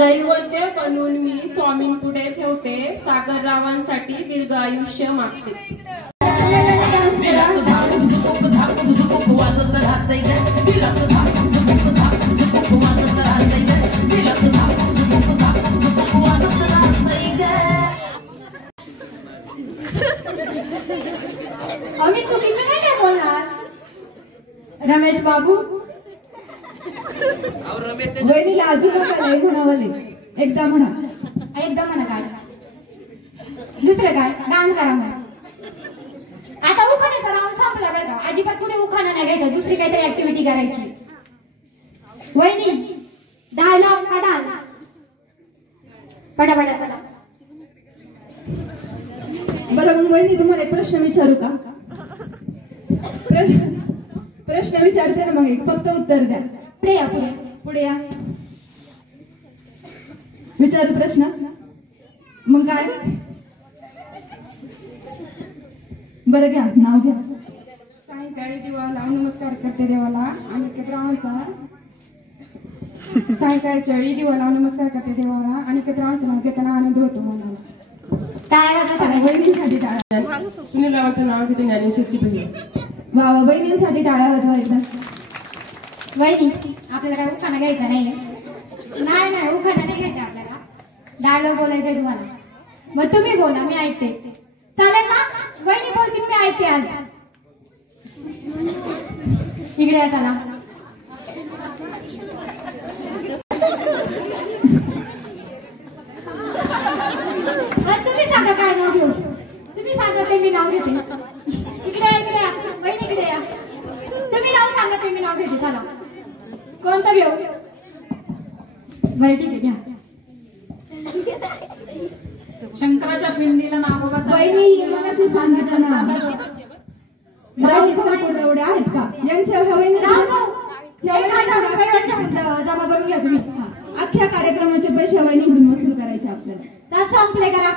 नैवेद्य म्हणून मी स्वामींपुढे ठेवते, सागररावांसाठी दीर्घ आयुष्य मागते. आम्ही चुकीचं काय बोलणार रमेश बाबू. वहिनीला अजून नका लय म्हणावले, एकदा म्हणा. एकदा म्हणा काय दुसरं काय डान्स करा म्हणा. आता उखाणे करा संपला बरं का. अजिबात कुठे उखाणा नाही घ्यायचा, दुसरी काहीतरी ऍक्टिव्हिटी करायची. वहिनी डायलॉग का डान्स पटापटा पटा. बरं मग वहिनी तुम्हाला एक प्रश्न विचारू का? प्रश्न विचारते ना, मग एक फक्त उत्तर द्या. पुढे या पुढे पुढे या. विचारू प्रश्न मग काय? बरं घ्या, नाव घ्या. सायंकाळी देवाला नमस्कार करते देवाला आणि कत्रांचा. सायंकाळच्या वेळी देवाला नमस्कार करते देवाला आणि कत्रांचा नाव घेताना आनंद होतो मनाला. वहिनींसाठी टाळा. सुनील रावांचं नाव घेते, ज्ञानेश्वरची बहीण. वा वा, बहिणींसाठी टाळा वाजवा एकदा. वहिनी आपल्याला काय उखाणा घ्यायचा नाहीये. नाही उखाणा नाही घ्यायचा आपल्याला, डायलॉग बोलायचंय तुम्हाला. मग तुम्ही बोला, मी ऐकते. चालेल ना? वहिनी बोलतील, मी ऐकते. आज इकडे या चला. तुम्ही सांगा काय नाव घेऊ. तुम्ही सांगा ते मी नाव घेते. इकडे या वहिनी, इकडे या. तुम्ही नाव सांगा ते मी नाव घेते. चला कोणतं घेऊ? बरं ठीक आहे घ्या. शंकराच्या पिंडीला नागोबाचा. वहिनी मगाशी सांगितलं ना, एवढे आहेत का यांच्या वहिनी? जमा करून घ्या तुम्ही. अख्ख्या कार्यक्रमाचे पैसे वहिनीकडून वसूल करायचे आपल्याला. संपले करा.